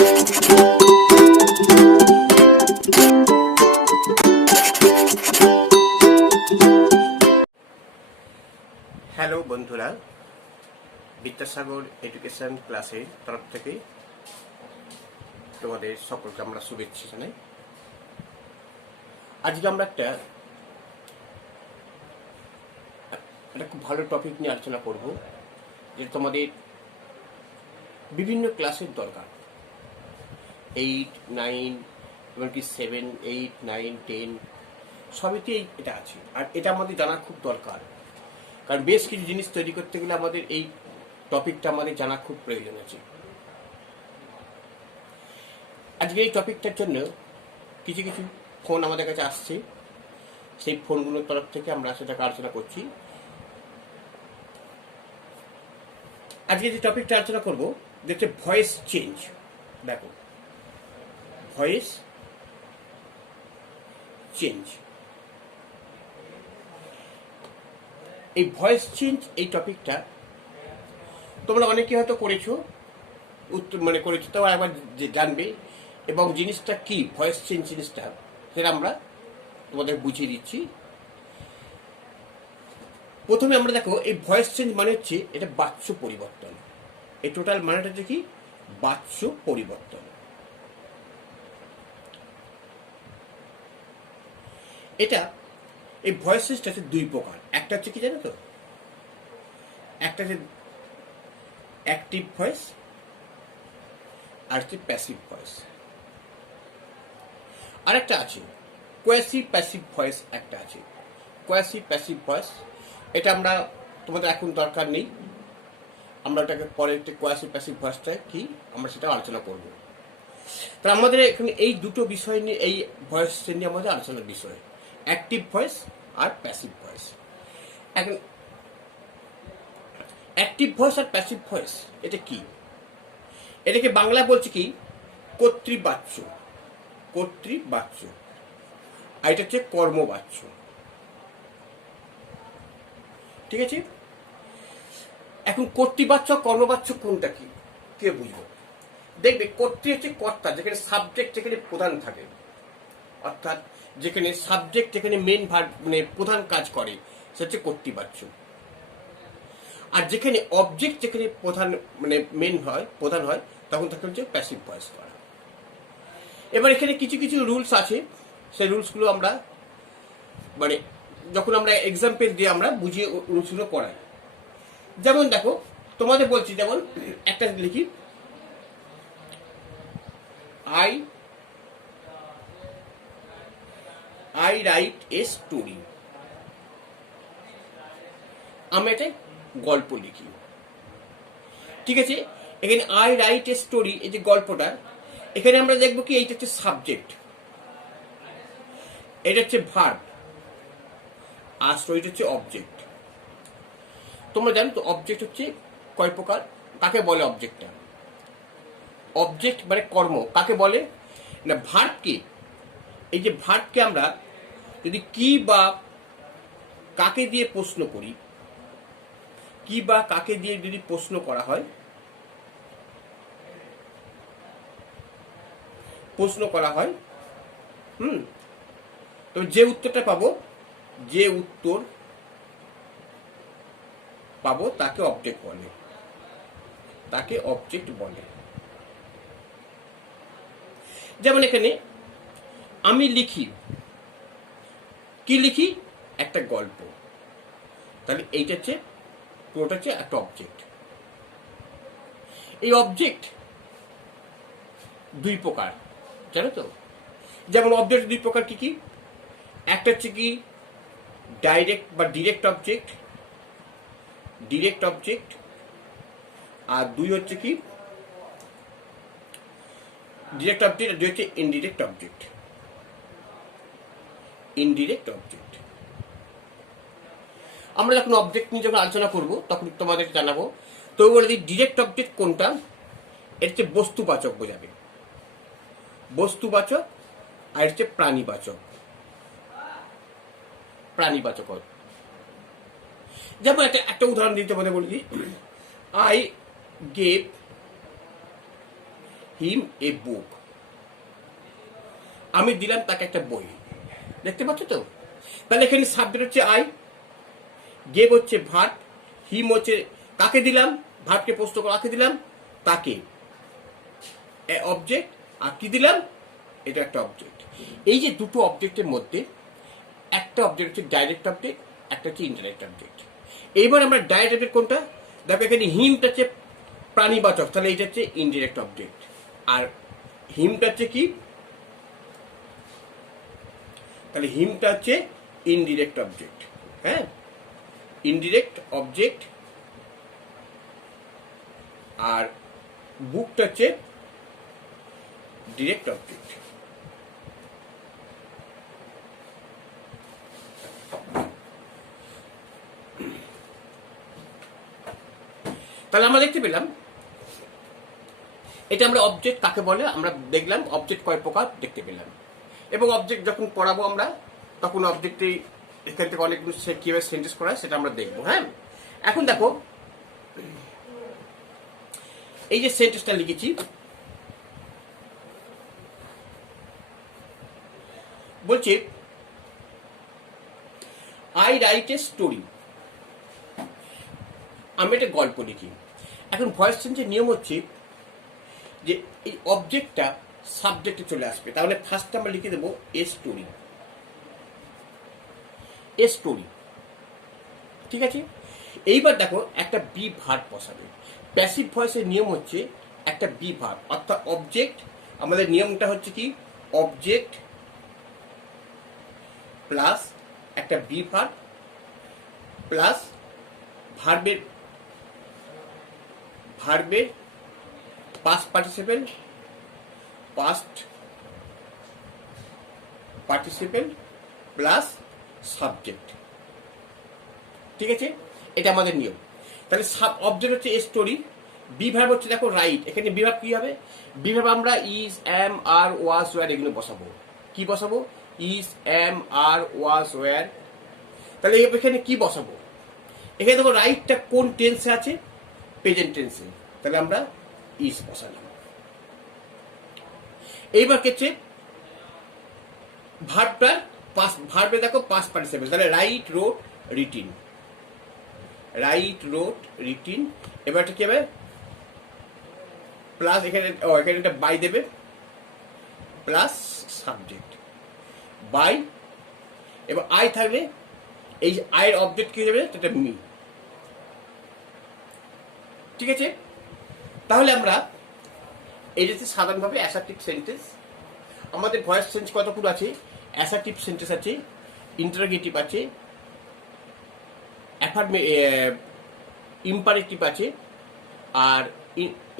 Hello বন্ধুরা, Vidyasagar education ক্লাসের তরফ থেকে তোমাদের সকলকে আমরা শুভেচ্ছা জানাই। আজকে আমরা একটা খুব ভালো টপিক নিয়ে আলোচনা করব, যেটা তোমাদের বিভিন্ন ক্লাসের দরকার। 8, 9, এমনকি 7, 8, 9, 10 সবেতেই এটা আছে, আর এটা আমাদের জানা খুব দরকার। কারণ বেশ কিছু জিনিস তৈরি করতে গেলে আমাদের এই টপিকটা আমাদের জানা খুব প্রয়োজন আছে। আজকে এই টপিকটার জন্য কিছু কিছু ফোন আমাদের কাছে আসছে, সেই ফোনগুলোর তরফ থেকে আমরা সেটাকে আলোচনা করছি। আজকে যে টপিকটা আলোচনা করবো দেখতে ভয়েস চেঞ্জ। দেখো, ভয়েস চেঞ্জ, এই ভয়েস চেঞ্জ এই টপিকটা তোমরা অনেকে হয়তো করেছো, করেছো, তো একবার জানবে এবং জিনিসটা কি ভয়েস চেঞ্জ জিনিসটা সেটা আমরা তোমাদের বুঝিয়ে দিচ্ছি। প্রথমে আমরা দেখো, এই ভয়েস চেঞ্জ মানে হচ্ছে এটা বাচ্য পরিবর্তন। এই টোটাল মানেটা হচ্ছে কি বাচ্য পরিবর্তন। এটা এই ভয়েস চেঞ্জটা হচ্ছে দুই প্রকার। একটা হচ্ছে কি জানো তো, একটা হচ্ছে অ্যাক্টিভ ভয়েস আর হচ্ছে প্যাসিভ ভয়েস। আরেকটা আছে কোয়াসি প্যাসিভ ভয়েস, একটা আছে কোয়াসি প্যাসিভ ভয়েস। এটা আমরা তোমাদের এখন দরকার নেই, আমরা ওটাকে পরে একটু কোয়াসি প্যাসিভ ভয়েসটা কি আমরা সেটা আলোচনা করব। তো আমাদের এখানে এই দুটো বিষয় নিয়ে, এই ভয়েস নিয়ে আমাদের আলোচনার বিষয়, অ্যাক্টিভ ভয়েস আর প্যাসিভ ভয়েস। এখন অ্যাক্টিভ ভয়েস আর প্যাসিভ ভয়েস এটা কি? এটাকে বাংলা বলছে কি কর্তৃবাচ্য, কর্তৃবাচ্য, আর এটা হচ্ছে কর্মবাচ্য। ঠিক আছে, এখন কর্তৃবাচ্য কর্মবাচ্য কোনটা কি কে বুঝবো? দেখবে, কর্তৃ হচ্ছে কর্তা, যেখানে সাবজেক্ট যেখানে প্রধান থাকে, অর্থাৎ যেখানে সাবজেক্ট যেখানে মেন প্রধান কাজ করে সেটা হচ্ছে কর্তৃবাচ্য। আর যেখানে অবজেক্ট যেখানে প্রধান মেন হয়, প্রধান হয়, তখন তাকে হচ্ছে প্যাসিভ ভয়েস করা। এবার এখানে কিছু কিছু রুলস আছে, সেই রুলসগুলো আমরা যখন আমরা এক্সাম্পল দিয়ে আমরা বুঝিয়ে রুলসগুলো করাই। যেমন দেখো, তোমাদের বলছি, যেমন একটা লিখি, আই রাইট এ স্টোরি। আমি একটা গল্প লিখি। ঠিক আছে, এখানে আই রাইট এ স্টোরি, এই যে গল্পটা, এখানে আমরা দেখবো কি এইটা হচ্ছে সাবজেক্ট, এটা হচ্ছে ভার্ব, আর স্টোরিটা হচ্ছে অবজেক্ট। তোমরা জানো তো অবজেক্ট হচ্ছে কয় প্রকার, কাকে বলে অবজেক্টটা? অবজেক্ট মানে কর্ম, কাকে বলে না ভার্বকে। এই যে ভার্বকে আমরা যদি কি বা কাকে দিয়ে প্রশ্ন করি, কি বা কাকে দিয়ে যদি প্রশ্ন করা হয়, তো যে উত্তরটা পাবো, তাকে অবজেক্ট বলে, তাকে অবজেক্ট বলে। যেমন এখানে আমি লিখি, কি লিখি? একটা গল্প। তাহলে এইটা হচ্ছে পুরোটা হচ্ছে একটা অবজেক্ট। এই অবজেক্ট দুই প্রকার, জানো তো? যেমন অবজেক্ট দুই প্রকার কি কি? একটা হচ্ছে কি ডাইরেক্ট বা ডিরেক্ট অবজেক্ট, আর দুই হচ্ছে কি ডিরেক্ট অবজেক্ট, আর দুই হচ্ছে ইনডিরেক্ট অবজেক্ট। আমরা যখন অবজেক্ট নিয়ে যখন আলোচনা করবো তখন তোমাদের জানাবো। তো বলে দিই, ডিরেক্ট অবজেক্ট কোনটা? এর হচ্ছে বস্তুবাচক বোঝাবে, বস্তুবাচক, আর হচ্ছে প্রাণীবাচক। যেমন একটা উদাহরণ দিতে বলে বলি, আই গেভ হিম এ বুক। আমি দিলাম তাকে একটা বই, দেখতে পাচ্ছ তো? তাহলে এখানে সাবজেক্ট হচ্ছে আই, গেভ হচ্ছে ভার্ব, হিম হচ্ছে কাকে দিলাম, ভার্বকে প্রশ্ন কাকে দিলাম, তাকে, অবজেক্ট, আর কি দিলাম, এটা একটা অবজেক্ট। এই যে দুটো অবজেক্টের মধ্যে একটা অবজেক্ট হচ্ছে ডাইরেক্ট অবজেক্ট, একটা হচ্ছে ইনডাইরেক্ট অবজেক্ট। এইবার আমরা ডাইরেক্ট অবজেক্ট কোনটা, দেখো এখানে হিমটা হচ্ছে প্রাণীবাচক, তাহলে এটা হচ্ছে ইনডাইরেক্ট অবজেক্ট, আর হিমটা হচ্ছে কি, তাহলে হিমটা হচ্ছে ইনডিরেক্ট অবজেক্ট। হ্যাঁ, ইনডিরেক্ট অবজেক্ট, আর বুকটা হচ্ছে ডিরেক্ট অবজেক্ট। তাহলে আমরা দেখতে পেলাম এটা আমরা অবজেক্ট কাকে বলে আমরা দেখলাম, অবজেক্ট কয় প্রকার দেখতে পেলাম, এবং অবজেক্ট যখন পড়াবো আমরা তখন অবজেক্টে এখান থেকে অনেকগুলো কিভাবে সেন্টেন্স করা হয় সেটা আমরা দেখবো। হ্যাঁ, এখন দেখো এই যে সেন্টেন্সটা লিখেছি, বলছে আই রাইট এ স্টোরি, আমি একটা গল্প লিখি। এখন ভয়েস চেঞ্জের নিয়ম হচ্ছে যে এই অবজেক্টটা সাবজেক্টে চলে আসবে, তাহলে ফার্স্ট আমরা লিখে দেবো এ স্টোরি, এ স্টোরি, ঠিক আছে। এইবার দেখো একটা বি ভার্ব বসাবে। প্যাসিভ ভয়েসের নিয়ম হচ্ছে একটা বি ভার্ব, অর্থাৎ অবজেক্ট, আমাদের নিয়মটা হচ্ছে কি, অবজেক্ট প্লাস একটা বি ভার্ব প্লাস ভার্বের past participle, past participle plus subject, ঠিক আছে, এটা আমাদের নিয়ম। তাহলে সাব অবজেক্ট হচ্ছে এ স্টোরি, বি ভার্ব হচ্ছে দেখো রাইট, এখানে বি ভার্ব কি হবে, বি ভার্ব আমরা is, am, are, was, were এগুলো বসাবো। কি বসাবো, is, am, are, was, were. তাহলে এখানে কি বসাবো, এখানে দেখো রাইটটা কোন টেন্সে আছে, প্রেজেন্ট টেন্সে, তাহলে আমরা ইজ বসালাম। এইবার ক্ষেত্রে ভার্বটার ভার্বে দেখো পাস্ট পার্টিসিপেল, তাহলে রাইট, রোট, রিটিন, রাইট, রোট, রিটিন। এবার কি হবে, প্লাস এখানে এখানে একটা বাই দেবে প্লাস সাবজেক্ট বাই, এবার আই থাকবে, এই আয়ের অবজেক্ট কি দেবে, সেটা মি, ঠিক আছে। তাহলে আমরা এই যে সাধারণভাবে অ্যাসার্টিভ সেন্টেন্স, আমাদের ভয়েস চেঞ্জ কতগুলো আছে, অ্যাসার্টিভ সেন্টেন্স আছে, ইন্টারোগেটিভ আছে, ইম্পারেটিভ আছে, আর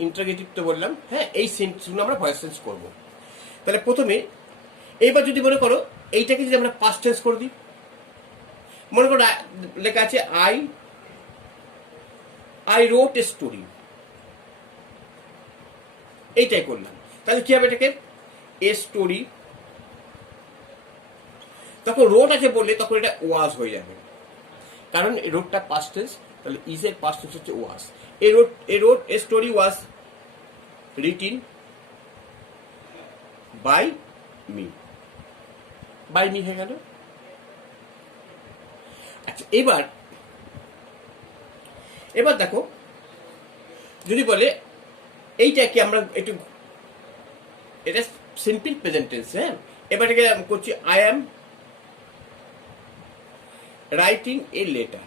ইন্টারোগেটিভ তো বললাম। হ্যাঁ, এই সেন্টেন্সগুলো আমরা ভয়েস চেঞ্জ করবো। তাহলে প্রথমে এইবার যদি মনে করো এইটাকে যদি আমরা পাস্ট টেন্স করে দিই, মনে করো লেখা আছে আই রোট এ স্টোরি, এইটাই করলাম, তাহলে কি হবে, এটাকে এ স্টোরি, তখন রোট আছে বললে তখন এটা ওয়াজ হয়ে যাবে, কারণ এই রোডটা পাস্ট টেন্স, তাহলে ইজ এর পাস্ট টেন্স হচ্ছে was. A road a story was written by me, by me হয়ে গেল। আচ্ছা, এবার দেখো যদি বলে এইটাকে আমরা একটু, এটা সিম্পল প্রেজেন্ট টেন্স। হ্যাঁ, এবার এটাকে করছি I am writing a letter,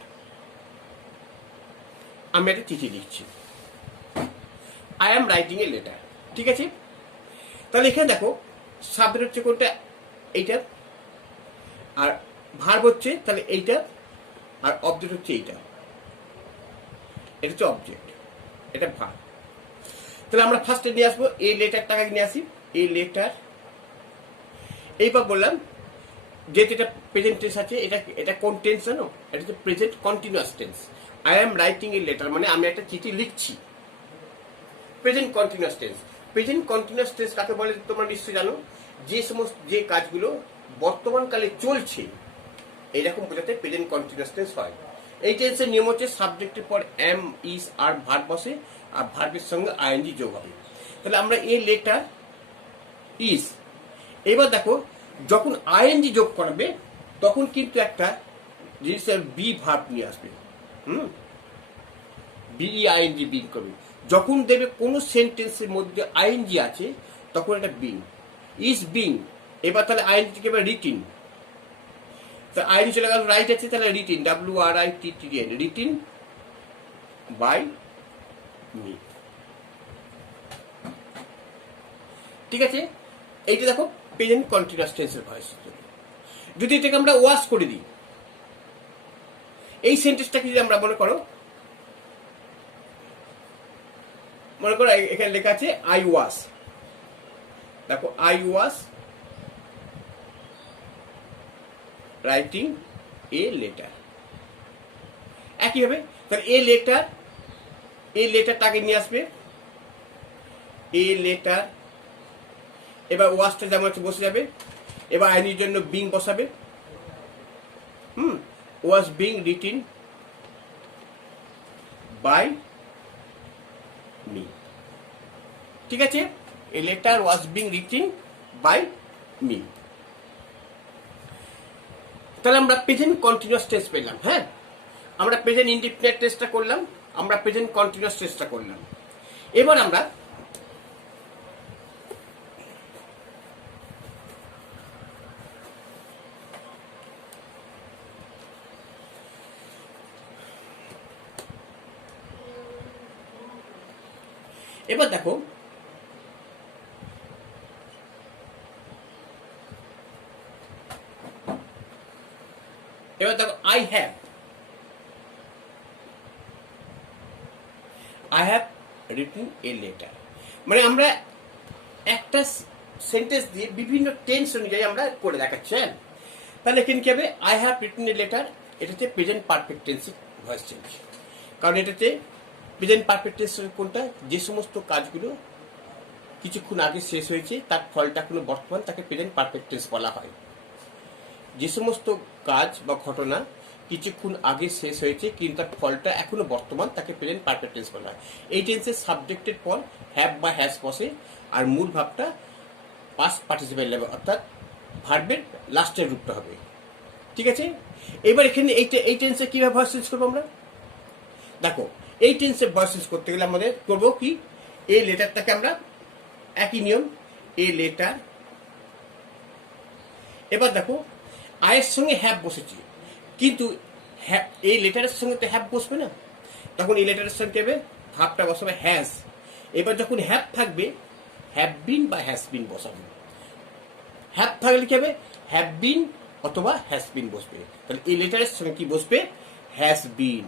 আমি একটা চিঠি লিখছি, I am writing a letter, ঠিক আছে। তাহলে এখানে দেখো সাবজেক্ট হচ্ছে কোনটা, এইটা, আর ভার্ব হচ্ছে তাহলে এইটা, আর অবজেক্ট হচ্ছে এইটা, এটা হচ্ছে অবজেক্ট, এটা ভার্ব। তাহলে আমরা ফার্স্টে নিয়ে আসবো এই লেটারটাকে নিয়ে আসি, এই লেটার। এইবার বললাম যেহেতু এটা প্রেজেন্ট টেন্স আছে, এটা কোন টেন্স জানো, এটা হচ্ছে present continuous tense. I am writing a letter মানে আমি একটা চিঠি লিখছি, present continuous tense. Present continuous tense কাকে বলে তোমরা নিশ্চয়ই জানো, যে কাজগুলো বর্তমান কালে চলছে এইরকম বোঝাতে প্রেজেন্ট কন্টিনিউয়াস টেন্স হয়। এই টেন্সের নিয়ম হচ্ছে সাবজেক্টের পর এম, ইজ, আর ভার্ব বসে, আর ভার্বের সঙ্গে আইএনজি যোগ হবে। তাহলে আমরা এ লেটার ইজ। এবার দেখো যখন আইএনজি যোগ করবে তখন কিন্তু একটা জিনিসের বি ভার্ব নিয়ে আসবে। বিইআইএনজি বিং করবে। যখন দেবে কোনো সেন্টেন্সের মধ্যে আইএনজি আছে তখন একটা বিং, ইজ বিং। এবার তাহলে আইএনজি কে এবার রিটিন, তা আইএনজি চলে গেল রাইট আছে, তাহলে written, WRITTN, written by me. ঠিক আছে, এইটা দেখো প্রেজেন্ট কন্টিনিউয়াস টেন্সের ভয়েস। যদি এটাকে আমরা ওয়াশ করে দিই, এই সেন্টেন্সটাকে যদি আমরা মনে করো এখানে লেখা আছে আই ওয়াশ। দেখো I wash writing a letter, একই হবে। তাহলে এ লেটারটাকে নিয়ে আসবে, এ লেটার। এবার ওয়াশটা যেমন হচ্ছে বসে যাবে। এবার আইনির জন্য বিং বসাবে। Was being written by me. ঠিক আছে, a letter was being written by me. তাহলে আমরা প্রেজেন্ট কন্টিনিউয়াস টেন্স পেলাম। হ্যাঁ, আমরা প্রেজেন্ট ইনডিফিনিট টেন্সটা করলাম, আমরা প্রেজেন্ট কন্টিনিউয়াস টেন্সটা করলাম। এবার আমরা দেখো I have written a letter. মানে আমরা একটা সেন্টেন্স দিয়ে বিভিন্ন টেন্স অনুযায়ী আমরা করে দেখাচ্ছি। তাহলে এখানে কি হবে, I have written a letter, এটাতে প্রেজেন্ট পারফেক্ট টেন্সের ভয়েস চেঞ্জ। কারণ এটাতে প্রেজেন্ট পারফেক্ট টেন্স কোনটা, যে সমস্ত কাজগুলো কিছুক্ষণ আগে শেষ হয়েছে তার ফলটা কোনো বর্তমান, তাকে প্রেজেন্ট পারফেক্ট টেন্স বলা হয়। যে সমস্ত কাজ বা ঘটনা কিছুক্ষণ আগে শেষ হয়েছে কিন্তু তার ফলটা এখনো বর্তমান, তাকে প্রেজেন্ট পারফেক্ট টেন্স বলা হয়। এই টেন্সের সাবজেক্টের পর হ্যাভ বা হ্যাজ বসে, আর মূল ভাবটা পাস্ট পার্টিসিপেল লেভেল, অর্থাৎ ভার্বের লাস্টের রূপটা হবে। ঠিক আছে, এবার এখানে এই টেন্সে কিভাবে ভয়েস চেঞ্জ করবো আমরা? দেখো এই টেন্সে ভয়েস চেঞ্জ করতে গেলে আমাদের করবো কি, এই লেটারটাকে আমরা একই নিয়ম, এ লেটার। এবার দেখো আয়ের সঙ্গে হ্যাভ বসেছি, কিন্তু এই লেটারের সঙ্গে তো হ্যাভ বসবে না, তখন এই লেটারের সঙ্গে হবে ভাবটা বসাবে হ্যাজ। এবার যখন হ্যাভ থাকবে, হ্যাভ বিন বা হ্যাজ বিন বসাবে। হ্যাভ থাকলে কি হবে, হ্যাভ বিন অথবা হ্যাজ বিন বসবে। তাহলে এই লেটারের সঙ্গে কি বসবে, has been.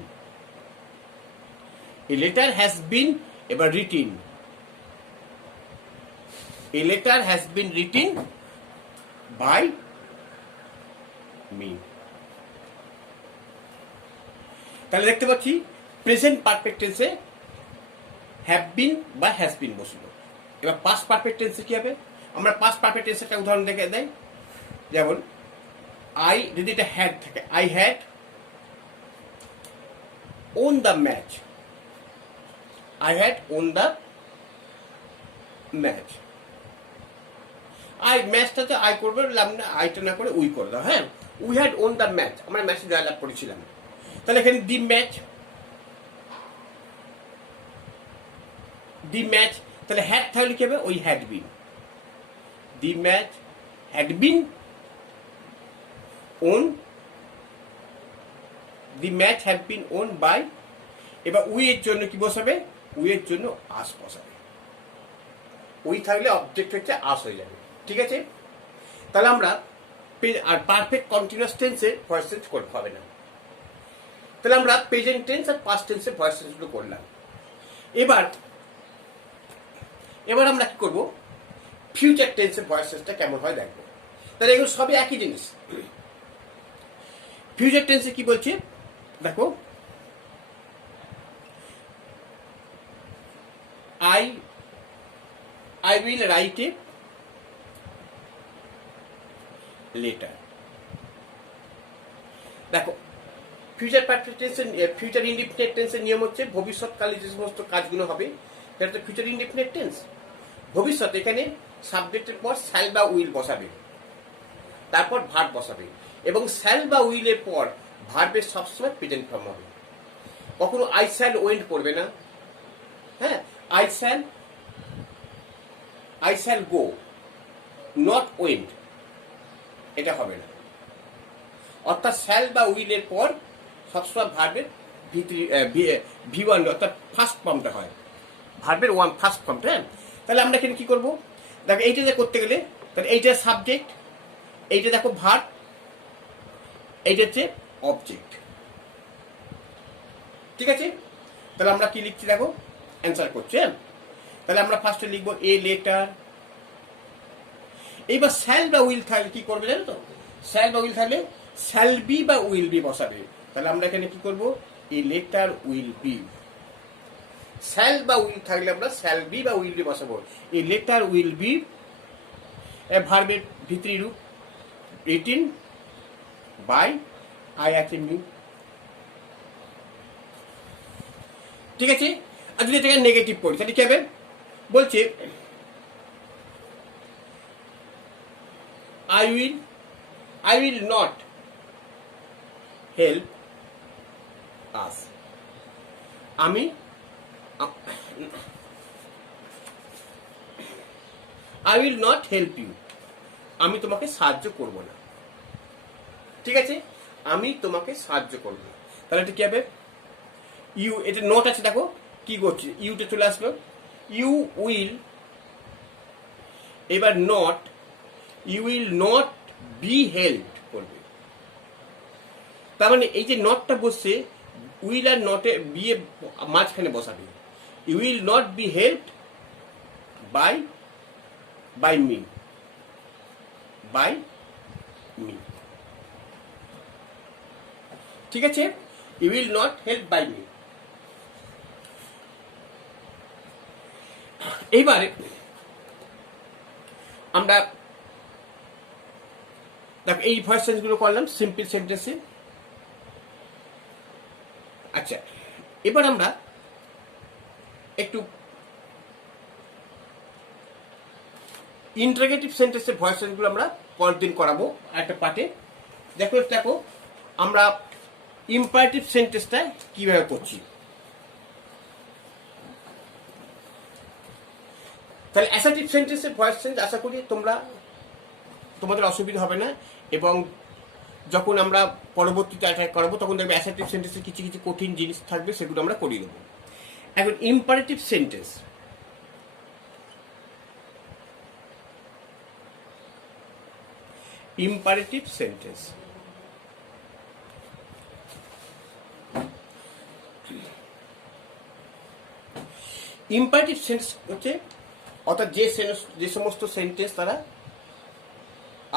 A letter has been, এবার written, a letter has been written by me। তাহলে দেখতে পাচ্ছি প্রেজেন্ট পারফেক্ট টেন্সে হ্যাভ বিন বা হ্যাজ বিন বসলো। এবার পাস্ট পারফেক্ট টেন্সে কি হবে, আমরা পাস্ট পারফেক্ট টেন্সের একটা উদাহরণ দেখে দেয়। যেমন আই, যদি এটা হ্যাড থাকে, I had won the match, I had won the match। I ম্যাচটাতে আই করবে, আইটা না করে উই করে দাও। হ্যাঁ, we had won the match, আমরা ম্যাচে জয়লাভ করেছিলাম। তাহলে এখানে দি ম্যাচ, তাহলে হ্যাড থাকলে কি হবে, ওই had been, the match had been won, the match had been won by. এবার উই এর জন্য কি বসাবে, উই এর জন্য আস বসাবে। উই থাকলে অবজেক্ট হচ্ছে আস হয়ে যাবে। ঠিক আছে, তাহলে আমরা আর পারফেক্ট কন্টিনিউয়াস টেন্সে ভয়েস চেঞ্জ করতে হবে না। তাহলে আমরা প্রেজেন্ট টেন্স আর পাস্ট টেন্সে ভয়েস চেঞ্জগুলো করলাম। এবার আমরা কি করব, ফিউচার টেন্সে ভয়েস চেঞ্জটা কেমন হয় দেখবো। তাহলে এগুলো সবই একই জিনিস। ফিউচার টেন্সে কি বলছে দেখো, I will write a letter। দেখো ফিউচার পারফেক্ট টেন্সের, ফিউচার ইনডিফিনিট টেন্সের নিয়ম হচ্ছে ভবিষ্যৎকালে যে সমস্ত কাজগুলো হবে সেটা তো ফিউচার ইনডিফিনিট টেন্স। ভবিষ্যতে এখানে সাবজেক্টের পর শ্যাল বা উইল বসাবে, তারপর ভার্ব বসাবে, এবং শ্যাল বা উইলের পর ভার্বের সবসময় প্রেজেন্ট ফর্ম হবে। কখনো আই শ্যাল ওয়েন্ট পড়বে না। হ্যাঁ, I shall go, not went, এটা হবে না। অর্থাৎ শ্যাল বা উইলের পর সবসময় ভার্বের V1 অর্থাৎ ফার্স্ট ফর্মটা হয়, ভার্বের ফার্স্ট ফর্মটা। হ্যাঁ, তাহলে আমরা এখানে কি করবো? দেখো এইটা যে করতে গেলে তাহলে এইটা সাবজেক্ট, এইটা দেখো ভার্ব, এইটা হচ্ছে অবজেক্ট। ঠিক আছে, তাহলে আমরা কি লিখছি দেখো, অ্যান্সার করছি। তাহলে আমরা ফার্স্টে লিখবো এ লেটার। এইবার শ্যাল বা উইল থাকলে কি করবে জানো তো? শ্যাল বা উইল থাকলে শ্যাল বি বা উইল বি বসাবে। তাহলে আমরা এখানে কি করবো? A letter will be. Shall বা উইল থাকলে আমরা শ্যাল বি বা উইল বি বসাবো। এ লেটার উইল বি ভার্বের ভিতরি রূপ রিটিন বাই আই আছে মি। ঠিক আছে, আর যদি এটাকে নেগেটিভ করি তাহলে কি হবে? বলছে I will not help us. আমি I will not help you. আমি তোমাকে সাহায্য করব না। ঠিক আছে, আমি তোমাকে সাহায্য করব না। তাহলে এটা কি হবে? ইউ, এটা নট আছে দেখো কি করছে, ইউতে চলে আসলো। ইউ উইল, এবার not, you will not be help করবে। তার মানে এই যে নটটা বসছে, উইল আর নটে বিয়ে মাঝখানে বসাবে। You will not be help by me, by me. ঠিক আছে, you will not help by me. এইবারে আমরা দেখো এই ভয়েস চেঞ্জগুলো করলাম সিম্পল সেন্টেন্সে। আচ্ছা, এবার আমরা একটু ইন্টারোগেটিভ সেন্টেন্সের ভয়েস চেঞ্জগুলো আমরা পরের দিন করাবো একটা পার্টে। দেখো আমরা ইম্পারেটিভ সেন্টেন্সটা কিভাবে করছি। তাহলে অ্যাসার্টিভ সেন্টেন্সের ভয়েস চেঞ্জ আশা করি তোমাদের অসুবিধা হবে না, এবং যখন আমরা পরবর্তীতে অ্যাটাক করাবো তখন দেখবে অ্যাসার্টিভ সেন্টেন্সের কিছু কিছু কঠিন জিনিস থাকবে, সেগুলো আমরা করিয়ে দেবো। এখন imperative sentence, imperative sentence imperative sentence হচ্ছে অর্থাৎ যে সমস্ত সেন্টেন্স তারা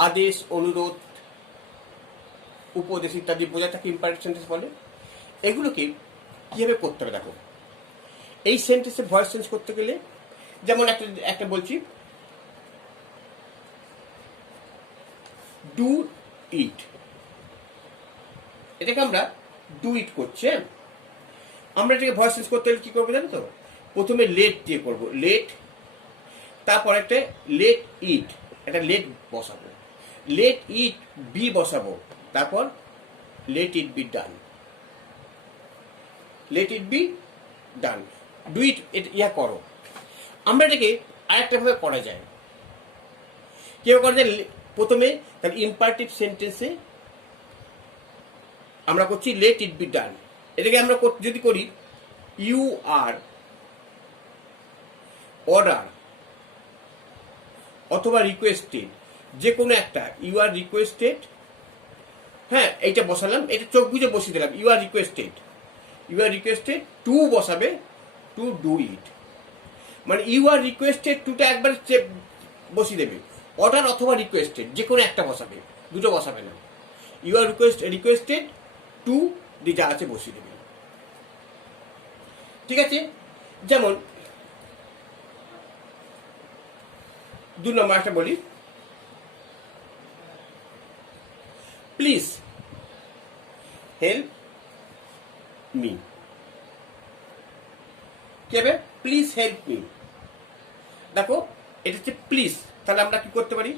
আদেশ, অনুরোধ, উপদেশ ইত্যাদি বোঝায় তাকে ইম্পারেটিভ সেন্টেন্স বলে। এগুলোকে কিভাবে করতে হবে দেখো। এই সেন্টেন্সের ভয়েস চেঞ্জ করতে গেলে যেমন একটা বলছি, ডু ইট, এটাকে আমরা ডু ইট করছি। আমরা এটাকে ভয়েস চেঞ্জ করতে গেলে কি করবো জানো তো? প্রথমে লেট দিয়ে করবো, লেট, তারপর একটা লেট ইট, একটা লেট বসাবো, লেট ইট বি বসাবো, তারপর let it be done, let it be done, do it ইয়া করো। আমরা এটাকে আরেকটা ভাবে করা যায়। কেউ করা যায় প্রথমে তাহলে ইম্পারেটিভ সেন্টেন্সে আমরা করছি লেট ইট বি ডান। এটাকে আমরা যদি করি ইউ আর অর্ডার অথবা রিকোয়েস্টেড, যে কোনো একটা, ইউ আর রিকোয়েস্টেড, হ্যাঁ এইটা বসালাম, এটা চোখ বুঝে বসিয়ে দিলাম, ইউ আর রিকোয়েস্টেড টু বসাবে, টু ডু ইট। মানে ইউ আর রিকোয়েস্টেড টুটা একবার বসিয়ে দেবে, অর্ডার অথবা রিকোয়েস্টেড যে কোনো একটা বসাবে, দুটো বসাবে না। ইউ আর রিকোয়েস্টেড টু যেটা আছে বসিয়ে দেবে। ঠিক আছে, যেমন 2 নম্বর একটা বলি, প্লিজ হেল্প মি। কি হবে? Please help me. দেখো হচ্ছে প্লিজ, তাহলে আমরা কি করতে পারি,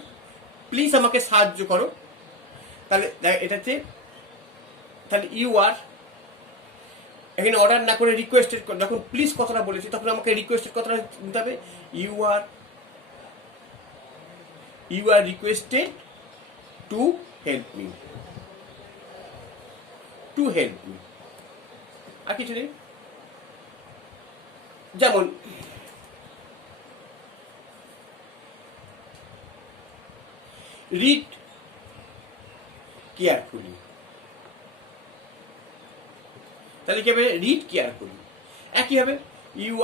প্লিজ আমাকে সাহায্য করো। তাহলে এটা হচ্ছে, তাহলে ইউ আর, এখানে অর্ডার না করে রিকোয়েস্টেড, যখন প্লিজ কথাটা বলেছি তখন আমাকে রিকোয়েস্টেড কথাটা নিতে হবে। You are requested to help me, to help me, আর কিছু নেই। যেমন রিড কেয়ারফুলি, তাহলে কি হবে, রিড কেয়ারফুলি। একই হবে, you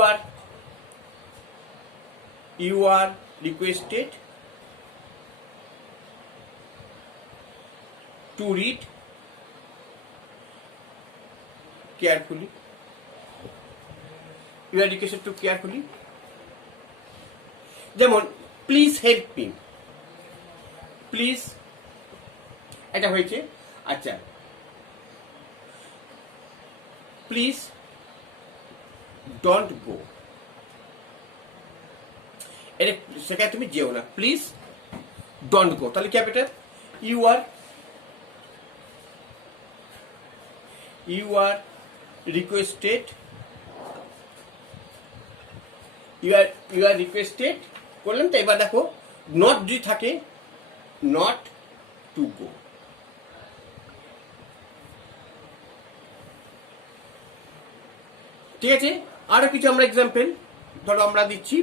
are requested to read carefully, you are requested to carefully. যেমন প্লিজ হেল্প মি, প্লিজ এটা হয়েছে। আচ্ছা, প্লিজ ডোন্ট গো, এটা সেখানে তুমি যেও না, প্লিজ ডোন্ট গো। তাহলে কি হবে এটা, you are requested, you are requested করলাম। তো এবার দেখো নট যদি থাকে, নট টু গো। ঠিক আছে, আরো কিছু আমরা এক্সাম্পল ধরো আমরা দিচ্ছি।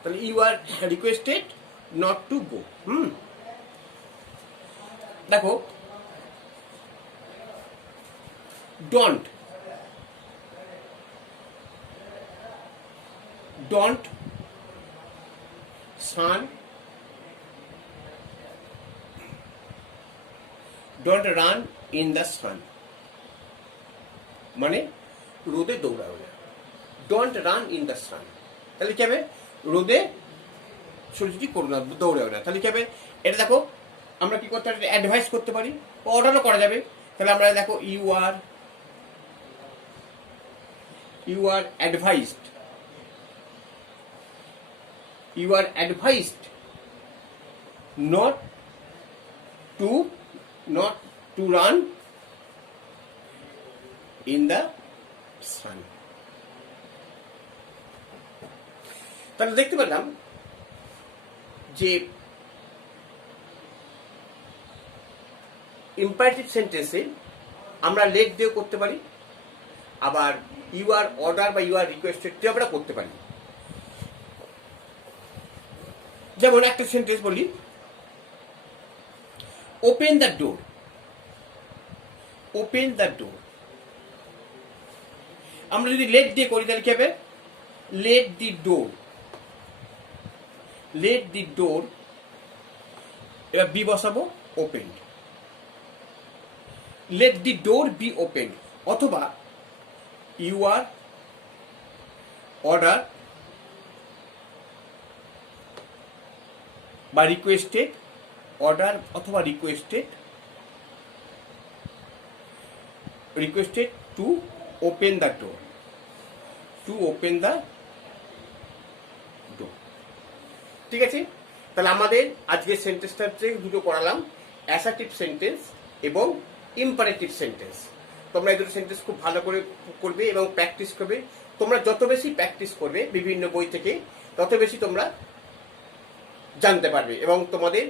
তাহলে you are requested not to go. দেখো don't sun, don't run in the sun, মানে রোদে দৌড়াও না, don't run in the sun. তাহলে কি হবে, রোদে ছোটাছুটি করো না, দৌড়াও না। তাহলে কি হবে, এটা দেখো আমরা কি করতে পারি, অ্যাডভাইস করতে পারি, অর্ডারও করা যাবে। তাহলে আমরা দেখো you are advised, you are advised not to run in the sun। তাহলে দেখতে পেলাম যে ইম্পারেটিভ সেন্টেন্সে আমরা লেট দিয়েও করতে পারি, আবার ইউ আর অর্ডার বা ইউ আর রিকোয়েস্টেড দিয়েও আমরা করতে পারি। যেমন একটা সেন্টেন্স বলি, open the door, open the door. আমরা যদি লেট দিয়ে করি তাহলে কি হবে, লেট দি ডোর, লেট দি ডোর, এবার বি বসাবো, open, late the door be open. অথবা ইউ আর অর্ডার বা রিকোয়েস্টেড, অর্ডার অথবা requested to open the door, to open the door. ঠিক আছে, তাহলে আমাদের আজকের সেন্টেন্সটা দুটো করালাম, অ্যাসার্টিভ সেন্টেন্স এবং ইম্পারেটিভ সেন্টেন্স। তোমরা এই দুটো সেন্টেন্স খুব ভালো করে করবে এবং প্র্যাকটিস করবে। তোমরা যত বেশি প্র্যাকটিস করবে বিভিন্ন বই থেকে, তত বেশি তোমরা জানতে পারবে এবং তোমাদের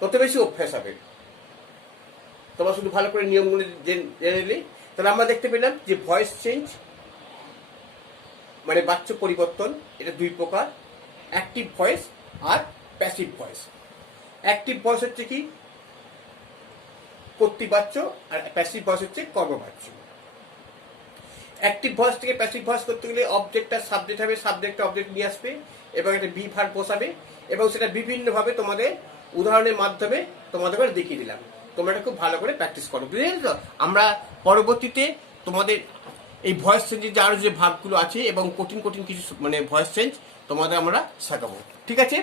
তত বেশি অভ্যাস হবে। তোমরা শুধু ভালো করে নিয়মগুলো জেনে নিলে। তাহলে আমরা দেখতে পেলাম যে ভয়েস চেঞ্জ মানে বাচ্য পরিবর্তন, এটা দুই প্রকার, অ্যাক্টিভ ভয়েস আর প্যাসিভ ভয়েস। অ্যাক্টিভ ভয়েস হচ্ছে কি, কর্তৃবাচ্য, আর প্যাসিভ ভয়েস হচ্ছে কর্মবাচ্য। অ্যাক্টিভ ভয়েস থেকে প্যাসিভ ভয়েস করতে গেলে অবজেক্টটা সাবজেক্ট হবে, সাবজেক্টটা অবজেক্ট নিয়ে আসবে এবং একটা বি ভার্ব বসাবে, এবং সেটা বিভিন্নভাবে তোমাদের উদাহরণের মাধ্যমে তোমাদের করে দেখিয়ে দিলাম। তোমরা এটা খুব ভালো করে প্র্যাকটিস করো, বুঝে গেছো? আমরা পরবর্তীতে তোমাদের এই ভয়েস চেঞ্জের যে আরো যে ভাগগুলো আছে এবং কঠিন কঠিন কিছু মানে ভয়েস চেঞ্জ তোমাদের আমরা শেখাবো। ঠিক আছে?